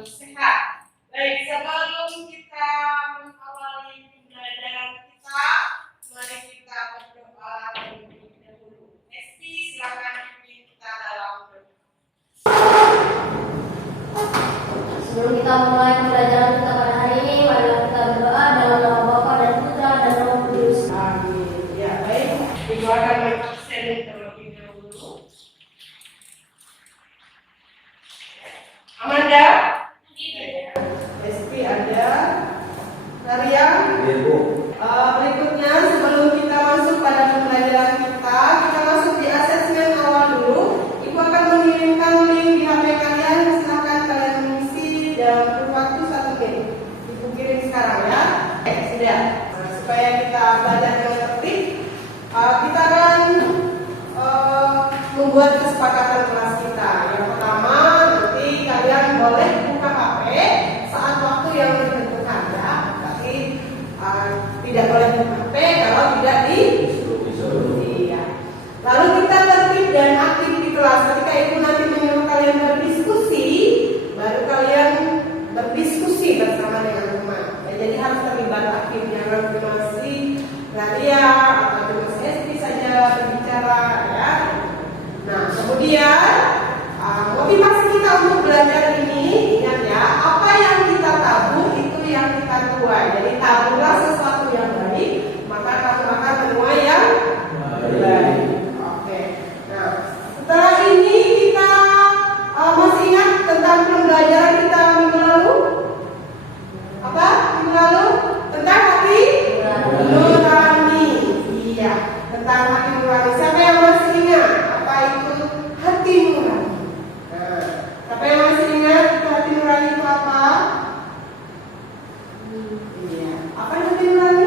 Sehat. Baik, sebelum kita mengawali pembelajaran kita, mari kita berdoa terlebih dahulu. Esti, silakan pimpin kita dalam doa. Sebelum kita mulai pembelajaran kita pada hari ini, mari kita berdoa dalam nama Bapa dan Putra dan Roh Kudus. Amin. Ya, baik. Didoakan absen terlebih dahulu. Amanda, Esti ada, Maria. Berikutnya sebelum kita masuk pada pembelajaran kita masuk di asesmen awal dulu. Ibu akan mengirimkan link di HP kalian. Silakan kalian mengisi dalam kurun waktu 1 menit. Ibu kirim sekarang ya. Sudah. Supaya kita belajar dengan tertib, kita akan membuat kesepakatan kelas kita. Yang pertama, nanti kalian boleh buka HP saat waktu yang ditentukan ya. Tapi tidak boleh buka HP kalau tidak disuruh. Iya. Lalu kita tertib dan aktif di kelas. Ketika ibu nanti menyuruh kalian berdiskusi, baru kalian berdiskusi bersama dengan teman. Ya, jadi harus terlibat aktif, jangan cuma si Maria atau cuma si Esti saja berbicara ya. Nah, kemudian motivasi kita untuk belajar ini, ingat ya, apa yang kita tabur itu yang kita tuai. Jadi taburlah sesuatu yang baik, maka kamu akan menuai yang baik. Oke. Nah, setelah ini kita masih ingat tentang pembelajaran kita minggu lalu? Apa? Minggu lalu? Tentang hati nurani. Iya, tentang hati nurani. Siapa yang masih ingat apa itu hati nurani? Siapa yang masih ingat hati nurani itu apa? Iya. Apa hati nurani?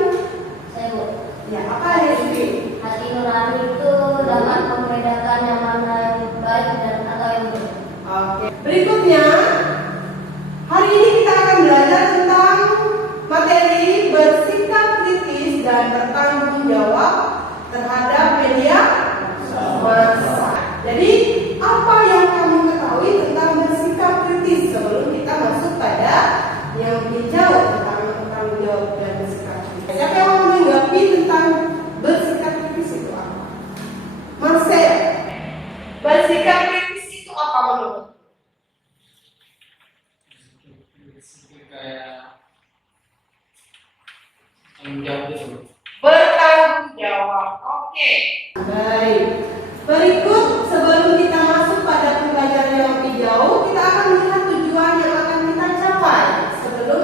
Saya Bu. Ya, apa ya itu? Hati nurani itu dapat membedakan yang mana yang baik dan atau yang buruk. Oke. Berikutnya, hari ini kita akan belajar tentang materi bersikap kritis dan bertanggung jawab terhadap media massa. Jadi, apa yang kamu ketahui tentang bersikap kritis sebelum kita masuk pada yang lebih jauh tentang bertanggung jawab dan bersikap kritis? Siapa yang mau menanggapi tentang bersikap kritis itu apa? Marcel, bersikap kritis itu apa menurut? Kayak tanggung jawab itu. Bertanggung jawab. Oke. Baik. Berikut sebelum kita masuk pada pembelajaran yang lebih jauh, kita akan melihat tujuan yang akan kita capai sebelum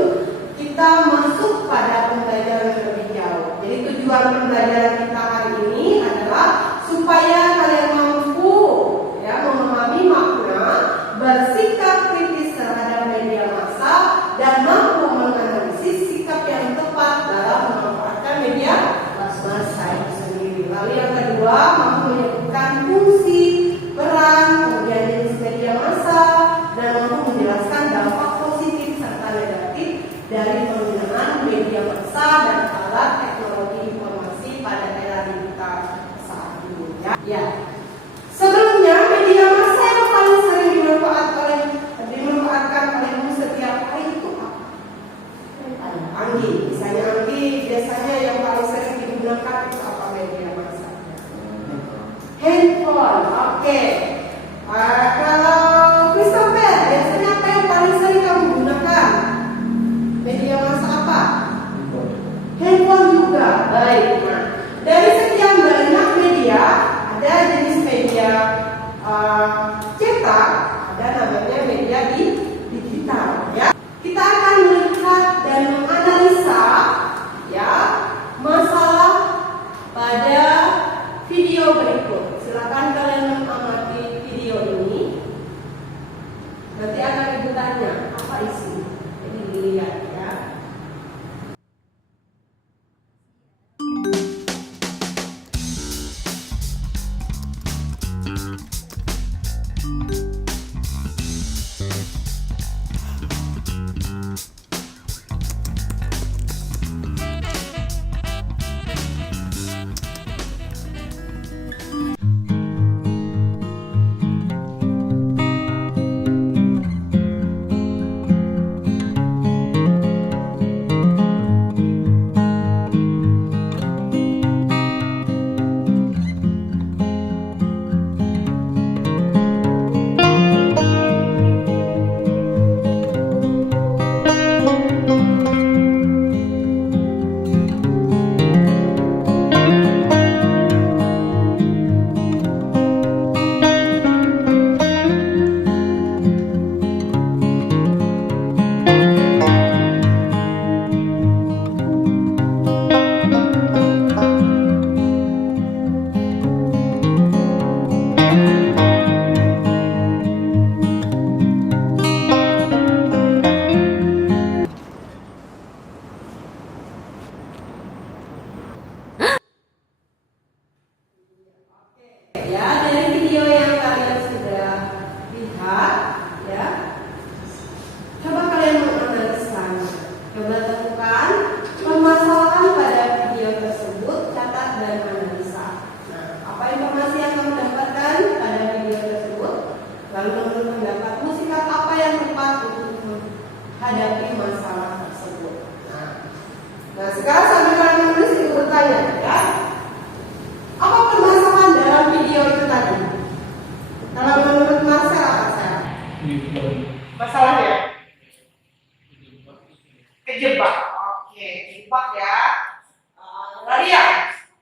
kita masuk pada pembelajaran yang lebih jauh. Jadi tujuan pembelajaran kita hari ini adalah supaya kalian mampu ya memahami makna bersikap kritis terhadap media massa dan mampu menganalisis sikap yang tepat dalam memanfaatkan media massa itu sendiri. Lalu yang kedua, mampu menyebutkan fungsi, peran, kemudian jenis media massa dan mampu menjelaskan dampak positif serta negatif dari penggunaan media massa dan alat teknologi informasi pada era digital saat ini. Ya. Sebelumnya media massa yang paling sering dimanfaatkan olehmu setiap hari itu apa? Anggi, misalnya Anggi biasanya yang paling sering digunakan itu apa media massa? Handphone, oke. Kalau Christopher, biasanya apa yang paling sering kamu gunakan? Media massa apa? Handphone juga, baik. Nah, dari sekian banyak media, ada jenis media cetak, ada namanya media digital. Ya, kita akan melihat dan menganalisa ya masalah Nah, sekarang sambil kalian menulis, ibu bertanya, ya. Apa permasalahan dalam video itu tadi? Kalau menurut Marcel apa saya? Masalahnya? Kejebak. Oke, kejebak ya. Lalia,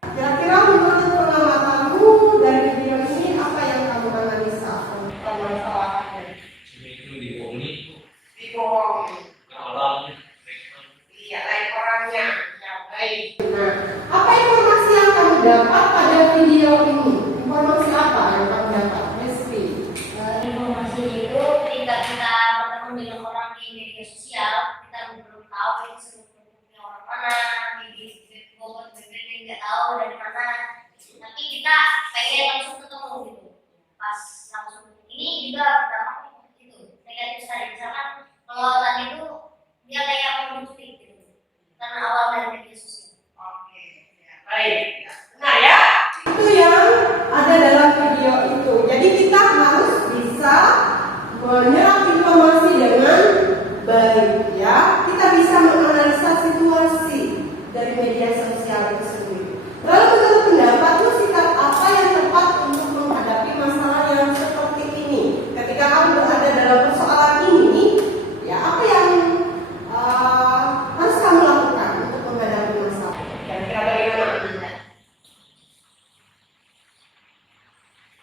kira-kira menurut pengamatanmu dari video ini apa yang kamu analisa? Permasalahannya? Itu dibohongi. Dibohongi. Orangnya. Iya, lain orangnya. Ya, baik. Nah, apa informasi yang kamu dapat pada video ini? Informasi apa yang kamu dapat? Resti. Informasi itu ketika kita bertemu dengan orang di media sosial, kita belum tahu itu sebenarnya orang mana, di Bogor berbeda nggak tahu dari mana, tapi kita pengen langsung ketemu gitu. Pas langsung ini juga berdampak gitu negatif sekali. Misalkan kalau tadi itu dia kayak mengikuti gitu, karena awal dari media sosial. Oke, ya, baik. Ya. Nah ya, itu yang ada dalam video itu. Jadi kita harus bisa menyerap informasi dengan baik, ya. Kita bisa menganalisa situasi dari media sosial itu sendiri. Lalu menurut pendapatmu sikap apa yang tepat untuk menghadapi masalah yang seperti ini? Ketika kamu berada dalam persoalan ini, ya apa yang harus kamu lakukan untuk menghadapi masalah? Kira-kira bagaimana Anda?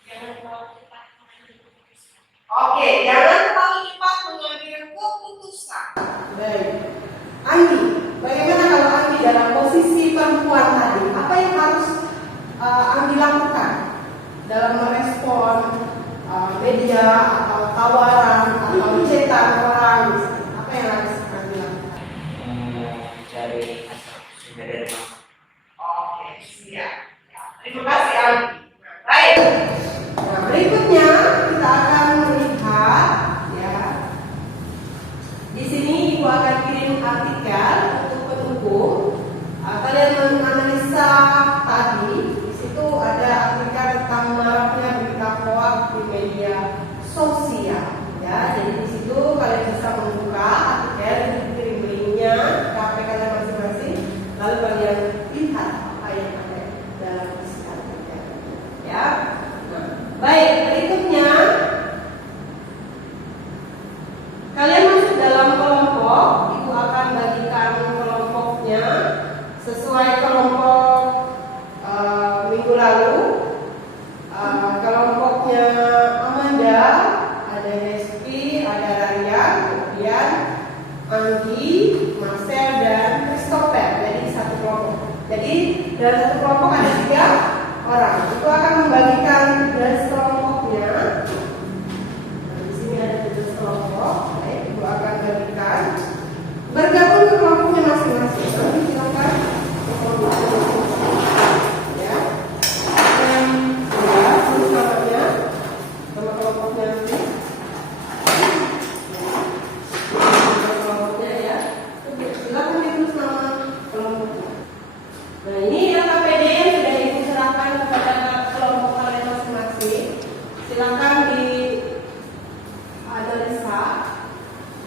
Jangan terlalu cepat mengambil keputusan. Oke, jangan terlalu cepat mengambil keputusan. Baik. Andi, bagaimana kalau Andi dalam posisi perempuan tadi? Apa yang harus Andi lakukan dalam merespon media atau tawaran atau cetak orang? Apa yang harus Andi lakukan? Cari sumber dari mana? Oke, siap. Ya, terima kasih Andi. Nah, baik. Nah, berikutnya kita akan melihat, ya. Di sini Ibu akan kirim artikel untuk pendukung. Kalian menganalisa tadi. Di situ ada artikel tentang maraknya berita hoax di media sosial. Ya, jadi di situ kalian bisa membuka artikel, kirim linknya ke HP kalian masing-masing. Lalu kalian lihat apa yang ada dalam isi artikel. Ya. Nah, baik, berikutnya kalian masuk dalam kelompok. Ibu akan bagikan kelompoknya sesuai kelompok minggu lalu. Kelompoknya Amanda, ada Hespi, ada Ryan, kemudian Andi, Marcel, dan Christopher. Jadi satu kelompok. Jadi dalam satu kelompok ada 3 orang. Ibu akan membagikan tugas kelompoknya. Di sini ada tugas kelompok. Baik, Ibu akan bagikan. Bergabung ke kelompoknya masing-masing. Nanti silakan ke kelompoknya masing-masing. Ya. Ya, tulis namanya sama kelompoknya nanti. Kelompoknya ya. Silakan ditulis nama kelompoknya. Nah, ini LKPD yang sudah Ibu serahkan kepada kelompok kalian masing-masing. Silakan dianalisa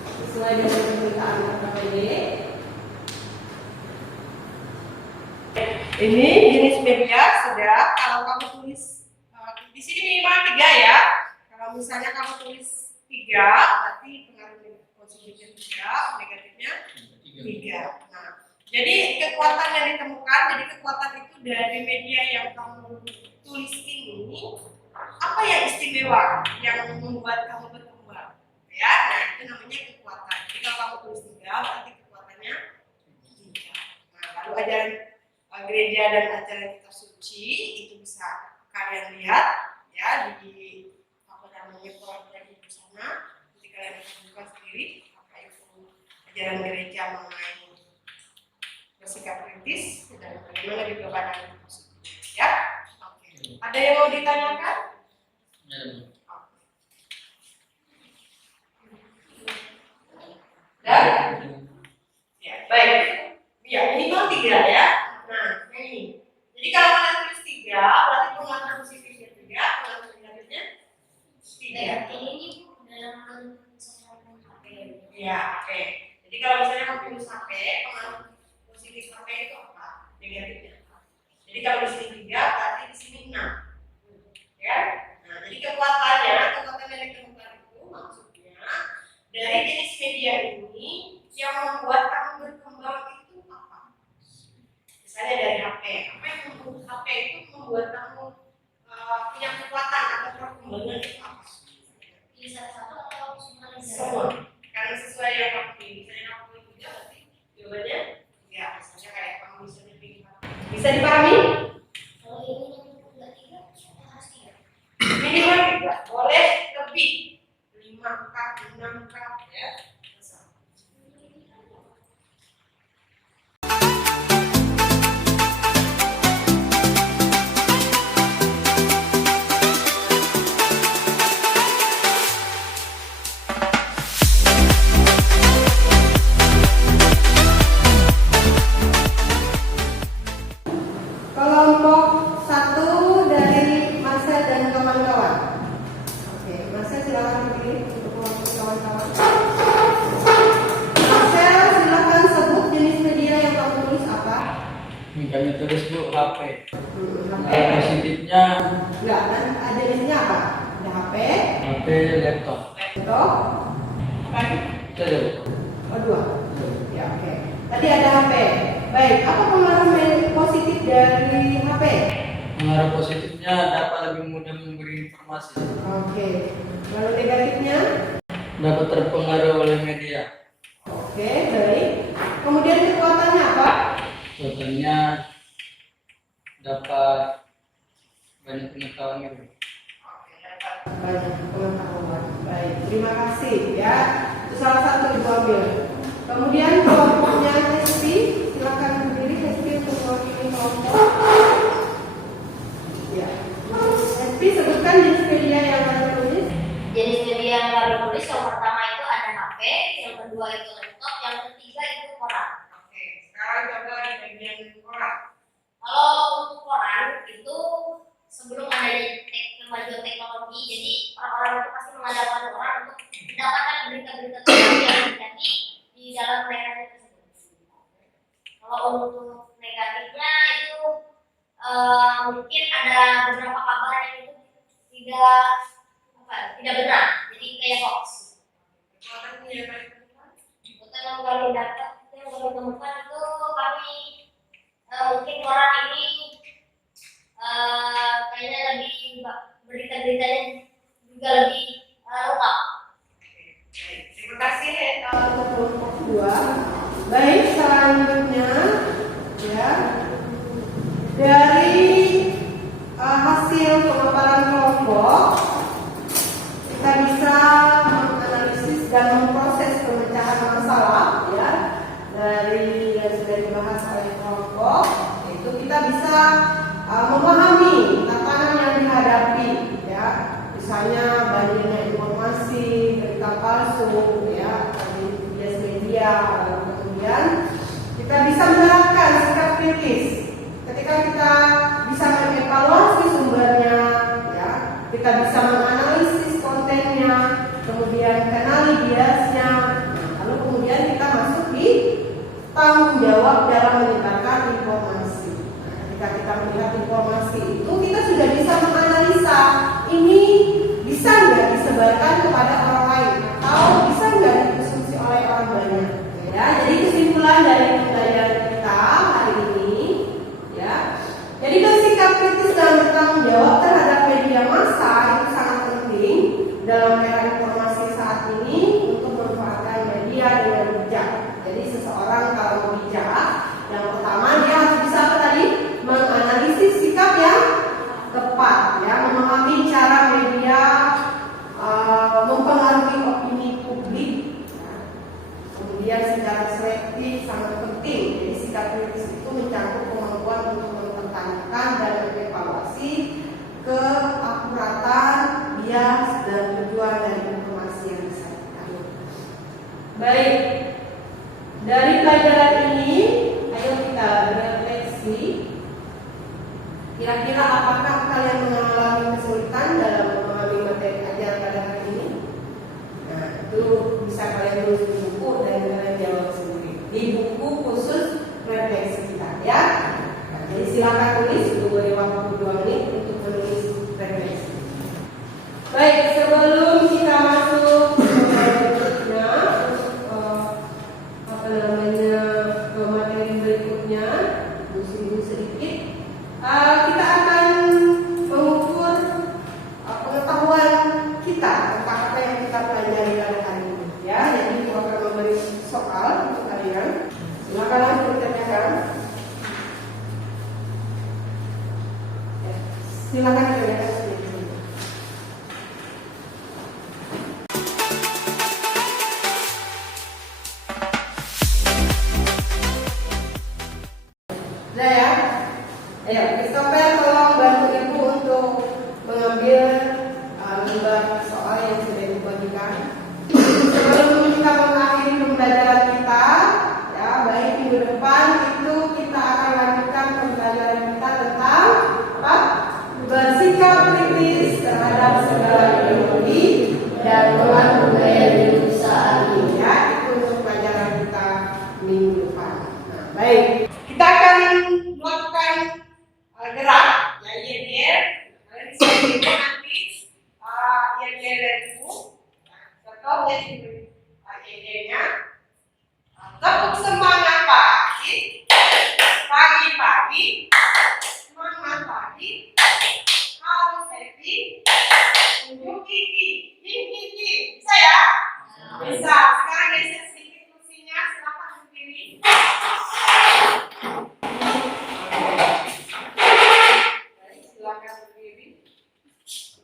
sesuai dengan permintaan LKPD. Ini jenis media sudah. Kalau kamu tulis di sini minimal 3 ya. Kalau misalnya kamu tulis 3, berarti pengaruh positifnya 3, negatifnya 3. Nah, jadi kekuatan yang ditemukan, jadi kekuatan itu dari media yang kamu tulis ini, apa yang istimewa yang membuat kamu berkembang? Ya, nah itu namanya kekuatan. Jadi kalau kamu tulis 3, berarti kekuatannya 3. Nah, lalu ajaran gereja dan ajaran kitab suci itu bisa kalian lihat ya di apa namanya program di sana. Jadi kalian bisa buka sendiri apa itu ajaran gereja mengenai bersikap kritis dan bagaimana juga pandangan positif. Ya, oke. Ada yang mau ditanyakan? Dan ya baik. Ya minimal 3 ya. Nah ini. Jadi kalau kalian tulis 3, berarti penguatan positifnya 3, penguatan negatifnya 3. Ini dalam Ya, oke. Jadi kalau misalnya kamu tulis HP, pengaruh positif positif HP itu apa? Negatifnya apa? Jadi kalau di sini 3, berarti di sini 6. Ya. Nah, jadi kekuatan elektromotor itu maksudnya dari jenis media ini yang membuat kamu berkembang itu apa? Misalnya dari HP. Apa yang membuat HP itu membuat kamu punya kekuatan atau perkembangan itu apa? Pilih satu-satu atau semuanya? Semua. Karena sesuai yang kamu pilih. Misalnya kamu pilih 3, berarti jawabannya ya. Misalnya kayak kamu bisa pilih 4. Bisa dipahami? Kalau ini enggak 3, harus 3. Minimal 3, boleh lebih 5 kah, 6 kah, ya. Kelompok 1 dari Marcel dan kawan-kawan. Oke, Marcel silakan berdiri untuk kelompok kawan-kawan. Marcel silakan sebut jenis media yang kamu tulis apa? Kami tulis Bu HP. HP. Positifnya Enggak, dan jenisnya apa? Ada HP, HP laptop. laptop, apa lagi? Itu aja Bu. Oh, 2. Ya, oke. Tadi ada HP. Baik, apa pengaruh positif dari HP? Pengaruh positifnya dapat lebih mudah memberi informasi. Oke. Lalu negatifnya? Dapat terpengaruh oleh media. Oke, baik. Kemudian kekuatannya apa? Contohnya dapat banyak pengetahuan gitu. Banyak pengetahuan. Baik, terima kasih ya. Itu salah satu ibu ambil. Kemudian kelompoknya Hesti, silakan berdiri Hesti untuk mewakili kelompok. Ya. Hesti, sebutkan jenis media yang kalian tulis. Jenis media yang kami tulis yang pertama itu ada HP, yang kedua itu laptop, yang ketiga itu koran. Oke, sekarang coba di bagian koran. Kalau untuk koran itu sebelum adanya kemajuan teknologi, jadi orang-orang itu pasti mengandalkan koran untuk mendapatkan berita-berita terbaru yang terjadi di dalam mereka tersebut. Kalau untuk negatifnya itu mungkin ada beberapa kabar yang itu tidak benar, jadi kayak hoax. Bukan yang kami dapat, yang kami temukan itu kami mungkin koran ini kayaknya lebih berita-beritanya juga lebih lengkap. Terima kasih untuk kelompok 2. Baik, selanjutnya ya dari hasil pemaparan kelompok kita bisa menganalisis dan memproses pemecahan masalah ya dari yang sudah dibahas oleh kelompok. Itu kita bisa memahami tantangan yang dihadapi ya, misalnya banyaknya informasi, berita palsu ya, di media. Lalu kemudian kita bisa menerapkan sikap kritis ketika kita bisa mengevaluasi sumbernya ya, kita bisa menganalisis kontennya, kemudian kenali biasnya, lalu kemudian kita masuk di tanggung jawab dalam menyebarkan informasi. Ketika kita melihat informasi itu, kita sudah bisa menganalisa ini bisa nggak disebarkan kepada orang lain atau bisa nggak dikonsumsi oleh orang banyak. Ya, jadi kesimpulan dari pembelajaran kita hari ini, ya, jadi bersikap kritis dan bertanggung jawab terhadap media massa itu sangat penting dalam era informasi saat ini untuk memanfaatkan media dengan bijak. Jadi seseorang kalau bijak, yang pertama dia harus bisa apa tadi? Menganalisis sikap yang tepat, ya, memahami cara media mempengaruhi opini publik. Kemudian secara selektif sangat penting. Jadi sikap kritis itu mencakup kemampuan untuk mempertanyakan dan mengevaluasi keakuratan, bias dan tujuan dari informasi yang disampaikan. Baik, dari pelajaran ini, ayo kita berefleksi. Kira-kira apakah kalian mengalami kesulitan dalam memahami materi ajaran pada hari ini? Nah, itu bisa kalian tulis di buku dan kalian jawab sendiri. Di buku khusus refleksi kita ya. Nah, jadi silakan tulis, beri waktu 2 menit untuk menulis refleksi. Baik, sebelum kita masuk ke berikutnya, ke materi berikutnya, tunggu sedikit. Kita akan mengukur pengetahuan kita tentang apa yang kita pelajari pada hari ini. Ya, jadi kita akan memberi soal untuk kalian. Silakan langsung ditanyakan. Ya, silakan ditanyakan sendiri. Sudah ya? Ayo, Christopher tolong bantu ibu untuk mengambil lembar soal yang sudah ibu bagikan. Sebelum kita mengakhiri pembelajaran kita, ya baik minggu depan itu kita akan lanjutkan pembelajaran kita tentang apa? Bersikap kritis terhadap segala ideologi dan melawan budaya di perusahaan ini. Ya, itu untuk pelajaran kita minggu depan. Nah, baik. Kita akan melakukan gerak, ya YDR. Kalian bisa lihat nanti YDR dari ibu. Contoh jadi YDR-nya. Tepuk semangat pagi, pagi-pagi, semangat pagi, harus happy, unjuk gigi, gigi, bisa ya? Bisa. Sekarang geser sedikit kursinya, silakan berdiri. Silakan berdiri.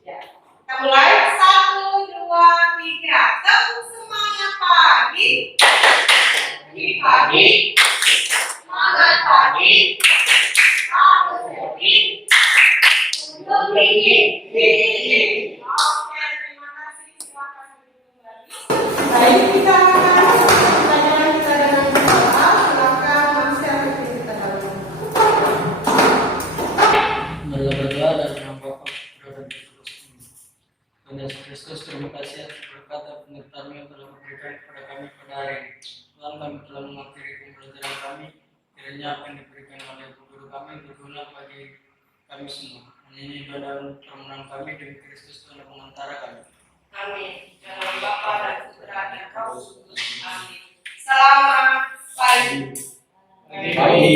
Ya. Kita mulai 1, 2, 3. Tepuk semangat pagi. Pagi. Semangat pagi. Harus happy. Untuk gigi. Oke, terima kasih. Silakan duduk kembali. Baik, kita akan pertanyaan kita dengan soal. Silakan Marcel kita dahulu. Berdoa dan nama Bapa dan Yesus. Tuhan Yesus Kristus, terima kasih atas berkat dan penyertaan yang telah memberikan kepada kami pada hari ini. Tuhan, kami telah mengakhiri pembelajaran kami. Kiranya apa yang diberikan oleh guru kami berguna bagi kami semua. Menyanyi doa dan permohonan kami demi Kristus Tuhan pengantara kami. Amin. Dalam Bapa dan Putra dan Roh Kudus. Amin. Selamat pagi. Pagi.